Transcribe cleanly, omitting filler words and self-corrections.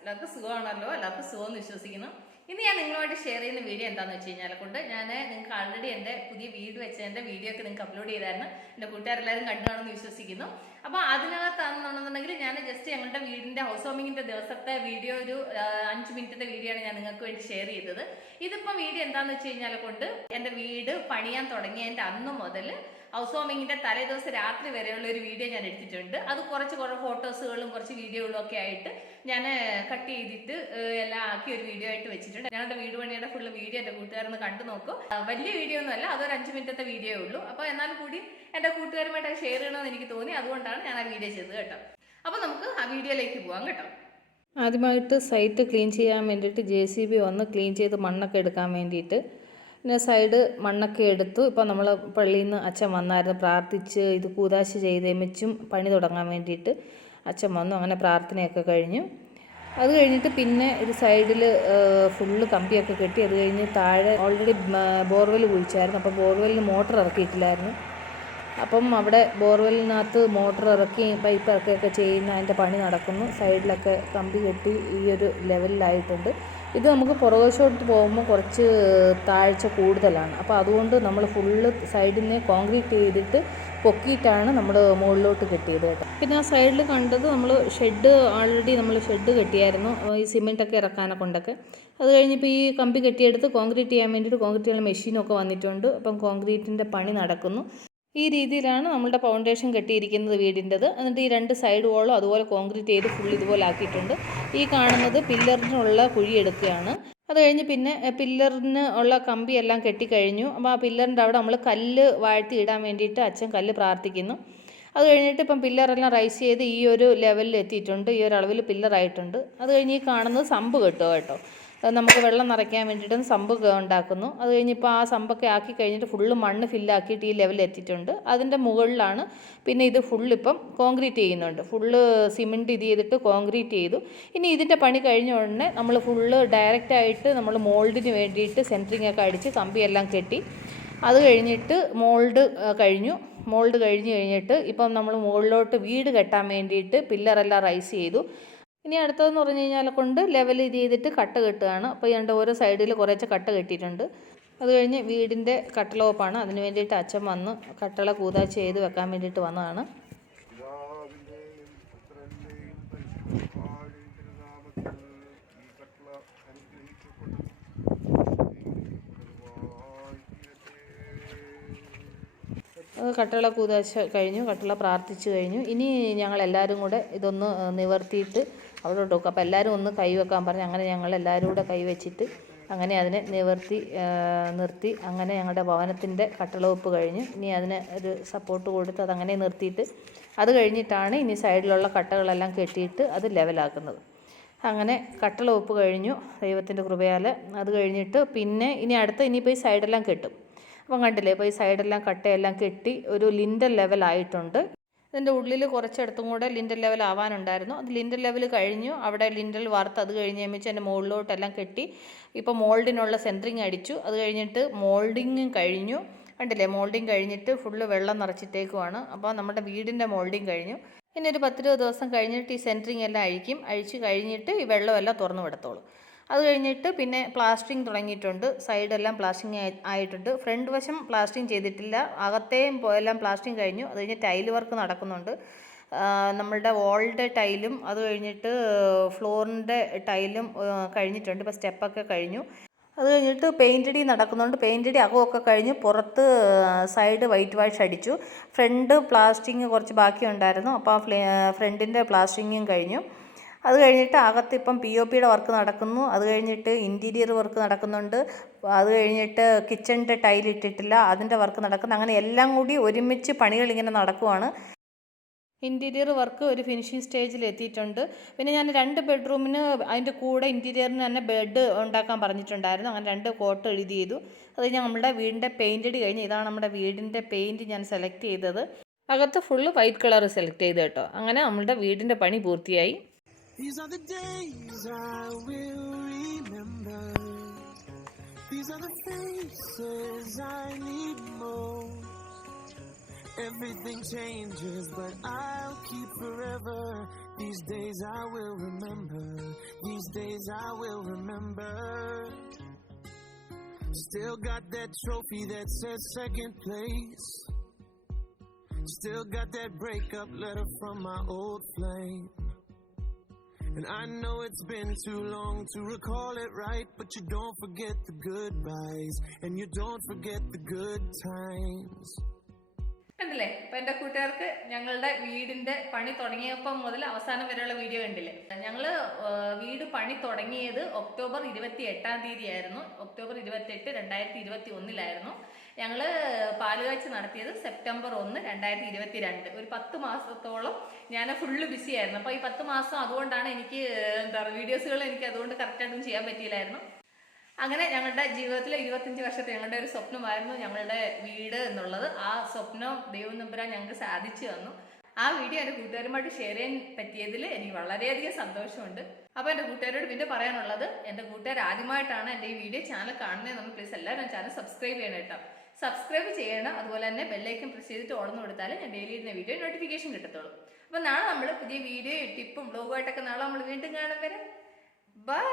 എല്ലാവർക്കും സുഖമാണല്ലോ, എല്ലാവർക്കും സുഖമെന്ന് വിശ്വസിക്കുന്നു. ഇന്ന് ഞാൻ നിങ്ങളുമായിട്ട് ഷെയർ ചെയ്യുന്ന വീഡിയോ എന്താണെന്ന് വെച്ച് കഴിഞ്ഞാൽ ഞാൻ നിങ്ങൾക്ക് ആൾറെഡി എൻ്റെ പുതിയ വീട് വെച്ചതിൻ്റെ വീഡിയോ ഒക്കെ നിങ്ങൾക്ക് അപ്ലോഡ് ചെയ്തായിരുന്നു. എൻ്റെ കൂട്ടുകാരെല്ലാവരും കണ്ടു കാണുമെന്ന് വിശ്വസിക്കുന്നു. അപ്പോൾ അതിനകത്താണെന്നുണ്ടെങ്കിൽ ഞാൻ ജസ്റ്റ് ഞങ്ങളുടെ വീടിൻ്റെ ഹൗസ് വാമിങ്ങിൻ്റെ ദിവസത്തെ വീഡിയോ ഒരു 5 മിനിറ്റത്തെ വീഡിയോ ആണ് ഞാൻ നിങ്ങൾക്ക് വേണ്ടി ഷെയർ ചെയ്തത്. ഇതിപ്പോൾ വീഡിയോ എന്താണെന്ന് വെച്ച് കഴിഞ്ഞാൽ എൻ്റെ വീട് പണിയാൻ തുടങ്ങിയതിൻ്റെ അന്ന് മുതൽ ഹൗസ് വാമിങ്ങിന്റെ തലേ ദിവസം രാത്രി വരെയുള്ള ഒരു വീഡിയോ ഞാൻ എടുത്തിട്ടുണ്ട്. അത് കുറച്ച് ഫോട്ടോസുകളും കുറച്ച് വീഡിയോകളും ഒക്കെ ആയിട്ട് ഞാൻ കട്ട് ചെയ്തിട്ട് എല്ലാം ആക്കി ഒരു വീഡിയോ ആയിട്ട് വെച്ചിട്ടുണ്ട്. ഞങ്ങളുടെ വീട് പണിയുടെ ഫുള്ള് വീഡിയോ എൻ്റെ കൂട്ടുകാരൊന്ന് കണ്ടു നോക്കും. വലിയ വീഡിയോ ഒന്നും അല്ല, അതൊരു 5 മിനിറ്റത്തെ വീഡിയോ ഉള്ളൂ. അപ്പോൾ എന്നാൽ കൂടി എൻ്റെ കൂട്ടുകാരുമായിട്ട് ഷെയർ ചെയ്യണമെന്ന് എനിക്ക് തോന്നി, അതുകൊണ്ടാണ് ഞാൻ ആ വീഡിയോ ചെയ്തത് കേട്ടോ. അപ്പോൾ നമുക്ക് ആ വീഡിയോയിലേക്ക് പോകാം കേട്ടോ. ആദ്യമായിട്ട് സൈറ്റ് ക്ലീൻ ചെയ്യാൻ വേണ്ടിയിട്ട് JCB വന്ന് ക്ലീൻ ചെയ്ത് മണ്ണൊക്കെ എടുക്കാൻ വേണ്ടിയിട്ട് പിന്നെ സൈഡ് മണ്ണൊക്കെ എടുത്തു. ഇപ്പോൾ നമ്മൾ പള്ളിയിൽ നിന്ന് അച്ഛൻ വന്നായിരുന്നു, പ്രാർത്ഥിച്ച് ഇത് കൂദാശ ചെയ്തേമിച്ചും പണി തുടങ്ങാൻ വേണ്ടിയിട്ട് അച്ഛൻ വന്നു. അങ്ങനെ പ്രാർത്ഥനയൊക്കെ കഴിഞ്ഞു. അത് കഴിഞ്ഞിട്ട് പിന്നെ ഇത് സൈഡിൽ ഫുള്ള് കമ്പിയൊക്കെ കെട്ടി. അത് കഴിഞ്ഞ് താഴെ ഓൾറെഡി ബോർവെൽ കുഴിച്ചായിരുന്നു. അപ്പോൾ ബോർവെല്ലിന് മോട്ടർ ഇറക്കിയിട്ടില്ലായിരുന്നു. അപ്പം അവിടെ ബോർവെല്ലിനകത്ത് മോട്ടർ ഇറക്കി പൈപ്പ് ഇറക്കുകയൊക്കെ ചെയ്യുന്ന അതിൻ്റെ പണി നടക്കുന്നു. സൈഡിലൊക്കെ കമ്പി കെട്ടി ഈ ഒരു ലെവലിലായിട്ടുണ്ട്. ഇത് നമുക്ക് പുറകോട്ട് പോകുമ്പോൾ കുറച്ച് താഴ്ച കൂടുതലാണ്. അപ്പോൾ അതുകൊണ്ട് നമ്മൾ ഫുള്ള് സൈഡിനെ കോൺക്രീറ്റ് ചെയ്തിട്ട് പൊക്കിയിട്ടാണ് നമ്മൾ മുകളിലോട്ട് കെട്ടിയത് കേട്ടോ. പിന്നെ ആ സൈഡിൽ കണ്ടത് നമ്മൾ ഷെഡ് ആൾറെഡി നമ്മൾ ഷെഡ് കെട്ടിയായിരുന്നു, ഈ സിമെൻറ്റൊക്കെ ഇറക്കാനെ കൊണ്ടൊക്കെ. അത് കഴിഞ്ഞിപ്പോൾ ഈ കമ്പി കെട്ടിയെടുത്ത് കോൺക്രീറ്റ് ചെയ്യാൻ വേണ്ടിയിട്ട് കോൺക്രീറ്റ് ചെയ്യാൻ മെഷീനൊക്കെ വന്നിട്ടുണ്ട്. അപ്പം കോൺക്രീറ്റിൻ്റെ പണി നടക്കുന്നു. ഈ രീതിയിലാണ് നമ്മളുടെ ഫൗണ്ടേഷൻ കെട്ടിയിരിക്കുന്നത് വീടിൻ്റെത്. എന്നിട്ട് ഈ 2 സൈഡ് വോളും അതുപോലെ കോൺക്രീറ്റ് ചെയ്ത് ഫുൾ ഇതുപോലെ ആക്കിയിട്ടുണ്ട്. ഈ കാണുന്നത് പില്ലറിനുള്ള കുഴി എടുക്കുകയാണ്. അത് കഴിഞ്ഞ് പിന്നെ പില്ലറിന് ഉള്ള കമ്പി എല്ലാം കെട്ടിക്കഴിഞ്ഞു. അപ്പോൾ ആ പില്ലറിൻ്റെ അവിടെ നമ്മൾ കല്ല് വാഴ്ത്തി ഇടാൻ വേണ്ടിയിട്ട് അച്ഛൻ കല്ല് പ്രാർത്ഥിക്കുന്നു. അത് കഴിഞ്ഞിട്ട് ഇപ്പം പില്ലറെല്ലാം റൈസ് ചെയ്ത് ഈ ഒരു ലെവലിൽ എത്തിയിട്ടുണ്ട്, ഈ ഒരു അളവിൽ പില്ലറായിട്ടുണ്ട്. അത് കഴിഞ്ഞ് ഈ കാണുന്നത് സമ്പ് കെട്ടുക കേട്ടോ. നമുക്ക് വെള്ളം നിറയ്ക്കാൻ വേണ്ടിയിട്ട് സമ്പ് ഉണ്ടാക്കുന്നു. അത് കഴിഞ്ഞിപ്പോൾ ആ സമ്പൊക്കെ ആക്കി കഴിഞ്ഞിട്ട് ഫുള്ള് മണ്ണ് ഫില്ലാക്കിയിട്ട് ഈ ലെവലിൽ എത്തിയിട്ടുണ്ട്. അതിൻ്റെ മുകളിലാണ് പിന്നെ ഇത് ഫുള്ളിപ്പം കോൺക്രീറ്റ് ചെയ്യുന്നുണ്ട്. ഫുള്ള് സിമെൻറ്റ് ഇത് ചെയ്തിട്ട് കോൺക്രീറ്റ് ചെയ്തു. ഇനി ഇതിൻ്റെ പണി കഴിഞ്ഞ ഉടനെ നമ്മൾ ഫുള്ള് ഡയറക്റ്റായിട്ട് നമ്മൾ മോൾഡിന് വേണ്ടിയിട്ട് സെൻറ്ററിങ് ഒക്കെ അടിച്ച് കമ്പിയെല്ലാം കെട്ടി. അത് കഴിഞ്ഞിട്ട് മോൾഡ് കഴിഞ്ഞിട്ട് ഇപ്പം നമ്മൾ മുകളിലോട്ട് വീട് കെട്ടാൻ വേണ്ടിയിട്ട് പില്ലറെല്ലാം റൈസ് ചെയ്തു. ഇനി അടുത്തതെന്ന് പറഞ്ഞു കഴിഞ്ഞാൽ ലെവൽ ഇത് ചെയ്തിട്ട് കട്ട കെട്ടുകയാണ്. അപ്പോൾ ഇതിൻ്റെ ഓരോ സൈഡിൽ കുറേശ്ശെ കട്ട കെട്ടിയിട്ടുണ്ട്. അത് കഴിഞ്ഞ് വീടിൻ്റെ കട്ടളോപ്പാണ്. അതിന് വേണ്ടിയിട്ട് അച്ഛൻ വന്ന് കട്ടള കൂതാശ ചെയ്ത് വെക്കാൻ വേണ്ടിയിട്ട് വന്നതാണ്. കട്ടള കൂതാശ കഴിഞ്ഞു, കട്ടള പ്രാർത്ഥിച്ചു കഴിഞ്ഞു. ഇനി ഞങ്ങളെല്ലാവരും കൂടെ ഇതൊന്ന് നിവർത്തിയിട്ട് അവിടെ വെക്കും. അപ്പോൾ എല്ലാവരും ഒന്ന് കൈവെക്കാൻ പറഞ്ഞു. അങ്ങനെ ഞങ്ങൾ എല്ലാവരും കൂടെ കൈവച്ചിട്ട് അങ്ങനെ അതിനെ നിർത്തി. അങ്ങനെ ഞങ്ങളുടെ ഭവനത്തിൻ്റെ കട്ടളവെപ്പ് കഴിഞ്ഞു. ഇനി അതിന് ഒരു സപ്പോർട്ട് കൊടുത്ത് അതങ്ങനെ നിർത്തിയിട്ട് അത് കഴിഞ്ഞിട്ടാണ് ഇനി സൈഡിലുള്ള കട്ടകളെല്ലാം കെട്ടിയിട്ട് അത് ലെവലാക്കുന്നത്. അങ്ങനെ കട്ടളവെപ്പ് കഴിഞ്ഞു ദൈവത്തിൻ്റെ കൃപയാൽ. അത് കഴിഞ്ഞിട്ട് പിന്നെ ഇനിയിപ്പോൾ ഈ സൈഡെല്ലാം കെട്ടും. അപ്പം കണ്ടില്ലേ, ഇപ്പോൾ ഈ സൈഡെല്ലാം കട്ടയെല്ലാം കെട്ടി ഒരു ലിൻഡർ ലെവലായിട്ടുണ്ട്. ഇതിൻ്റെ ഉള്ളിൽ കുറച്ചിടത്തും കൂടെ ലിൻഡർ ലെവൽ ആവാനുണ്ടായിരുന്നു. അത് ലിൻഡർ ലെവൽ കഴിഞ്ഞു. അവിടെ ലിൻഡർ വാർത്ത് അത് കഴിഞ്ഞ് കഴിയുമ്പോൾ എൻ്റെ മുകളിലോട്ടെല്ലാം കെട്ടി. ഇപ്പോൾ മോൾഡിനുള്ള സെൻറ്ററിങ് അടിച്ചു. അത് കഴിഞ്ഞിട്ട് മോൾഡിങ്ങും കഴിഞ്ഞു. കണ്ടില്ലേ, മോൾഡിങ് കഴിഞ്ഞിട്ട് ഫുള്ള് വെള്ളം നിറച്ചിട്ടേക്കുവാണ്. അപ്പോൾ നമ്മുടെ വീടിൻ്റെ മോൾഡിങ് കഴിഞ്ഞു. ഇനി ഒരു 10-20 ദിവസം കഴിഞ്ഞിട്ട് ഈ സെൻറ്ററിങ് എല്ലാം അഴിച്ചു കഴിഞ്ഞിട്ട് ഈ വെള്ളമെല്ലാം തുറന്നു വിടത്തോളൂ. അത് കഴിഞ്ഞിട്ട് പിന്നെ പ്ലാസ്റ്ററിങ് തുടങ്ങിയിട്ടുണ്ട്. സൈഡെല്ലാം പ്ലാസ്റ്ററിങ് ആയിട്ടുണ്ട്. ഫ്രണ്ട് വശം പ്ലാസ്റ്ററിങ് ചെയ്തിട്ടില്ല, അകത്തേയും എല്ലാം പ്ലാസ്റ്ററിങ് കഴിഞ്ഞു. അത് കഴിഞ്ഞ് ടൈല് വർക്ക് നടക്കുന്നുണ്ട്. നമ്മളുടെ വാളിൻ്റെ ടൈലും അത് കഴിഞ്ഞിട്ട് ഫ്ലോറിൻ്റെ ടൈലും കഴിഞ്ഞിട്ടുണ്ട്. ഇപ്പോൾ സ്റ്റെപ്പൊക്കെ കഴിഞ്ഞു. അത് കഴിഞ്ഞിട്ട് പെയിൻ്റ് അടി നടക്കുന്നുണ്ട്. പെയിൻ്റ് അടി അകമൊക്കെ കഴിഞ്ഞു. പുറത്ത് സൈഡ് വൈറ്റ് വാഷ് അടിച്ചു. ഫ്രണ്ട് പ്ലാസ്റ്ററിങ് കുറച്ച് ബാക്കിയുണ്ടായിരുന്നു. അപ്പോൾ ആ ഫ്രണ്ടിൻ്റെ പ്ലാസ്റ്ററിങ്ങും കഴിഞ്ഞു. അത് കഴിഞ്ഞിട്ട് അകത്ത് ഇപ്പം POPയുടെ വർക്ക് നടക്കുന്നു. അത് കഴിഞ്ഞിട്ട് ഇൻറ്റീരിയർ വർക്ക് നടക്കുന്നുണ്ട്. അത് കഴിഞ്ഞിട്ട് കിച്ചണിൻ്റെ ടൈലിട്ടിട്ടില്ല, അതിൻ്റെ വർക്ക് നടക്കുന്നു. അങ്ങനെ എല്ലാം കൂടി ഒരുമിച്ച് പണികൾ ഇങ്ങനെ നടക്കുവാണ്. ഇൻറ്റീരിയർ വർക്ക് ഒരു ഫിനിഷിംഗ് സ്റ്റേജിൽ എത്തിയിട്ടുണ്ട്. പിന്നെ ഞാൻ 2 ബെഡ്റൂമിന് അതിൻ്റെ കൂടെ ഇൻറ്റീരിയറിന് തന്നെ ബെഡ് ഉണ്ടാക്കാൻ പറഞ്ഞിട്ടുണ്ടായിരുന്നു. അങ്ങനെ 2 കോട്ട് എഴുതി ചെയ്തു. അത് കഴിഞ്ഞാൽ നമ്മുടെ വീടിൻ്റെ പെയിൻ്റ് അടി കഴിഞ്ഞ് ഇതാണ് നമ്മുടെ വീടിൻ്റെ പെയിൻറ്റ് ഞാൻ സെലക്ട് ചെയ്തത്. അകത്ത് ഫുള്ള് വൈറ്റ് കളർ സെലക്ട് ചെയ്ത് കേട്ടോ. അങ്ങനെ നമ്മുടെ വീടിൻ്റെ പണി പൂർത്തിയായി. These are the days I will remember. These are the faces I need more. Everything changes, but I'll keep forever These days I will remember. These days I will remember. Still got that trophy that says second place. Still got that breakup letter from my old flame. And I know it's been too long to recall it right, but you don't forget the goodbyes, and you don't forget the good times. കണ്ടില്ലേ? അപ്പൊ എന്റെ കൂട്ടുകാർക്ക് ഞങ്ങളുടെ വീടിന്റെ പണി തുടങ്ങിയപ്പം മുതൽ അവസാനം വരെയുള്ള വീഡിയോ കണ്ടില്ലേ? ഞങ്ങള് വീട് പണി തുടങ്ങിയത് ഒക്ടോബർ 28 ആയിരുന്നു. ഒക്ടോബർ 28, 2021 ഞങ്ങള് പാലുകാഴ്ച നടത്തിയത് സെപ്റ്റംബർ 1, 2022. ഒരു 10 മാസത്തോളം ഞാൻ ഫുള്ള് ബിസി ആയിരുന്നു. അപ്പൊ ഈ 10 മാസം അതുകൊണ്ടാണ് എനിക്ക് വീഡിയോസുകൾ എനിക്ക് അതുകൊണ്ട് കറക്റ്റായിട്ടൊന്നും ചെയ്യാൻ പറ്റിയില്ലായിരുന്നു. അങ്ങനെ ഞങ്ങളുടെ ജീവിതത്തിലെ 25 വർഷത്തെ ഞങ്ങളുടെ ഒരു സ്വപ്നമായിരുന്നു ഞങ്ങളുടെ വീട് എന്നുള്ളത്. ആ സ്വപ്നം ദൈവം നമ്പുരാൻ ഞങ്ങൾക്ക് സാധിച്ചു തന്നു. ആ വീഡിയോ എൻ്റെ കൂട്ടുകാരുമായിട്ട് ഷെയർ ചെയ്യാൻ പറ്റിയതിൽ എനിക്ക് വളരെയധികം സന്തോഷമുണ്ട്. അപ്പോൾ എൻ്റെ കൂട്ടുകാരോട് പിന്നെ പറയാനുള്ളത്, എൻ്റെ കൂട്ടുകാർ ആദ്യമായിട്ടാണ് എൻ്റെ ഈ വീഡിയോ ചാനൽ കാണുന്നതെന്ന് പ്ലീസ് എല്ലാവരും ചാനൽ സബ്സ്ക്രൈബ് ചെയ്യണം കേട്ടോ. സബ്സ്ക്രൈബ് ചെയ്യണം. അതുപോലെ തന്നെ ബെല്ലൈക്കൻ പ്രസ് ചെയ്തിട്ട് ഓർന്ന് കൊടുത്താൽ ഞാൻ ഡെയിലി ഇടുന്ന വീഡിയോ നോട്ടിഫിക്കേഷൻ കിട്ടത്തുള്ളൂ. അപ്പോൾ നാളെ നമ്മൾ പുതിയ വീഡിയോ ടിപ്പും ബ്ലോഗുമായിട്ടൊക്കെ നാളെ നമ്മൾ വീണ്ടും കാണാൻ വരെ. ബൈ.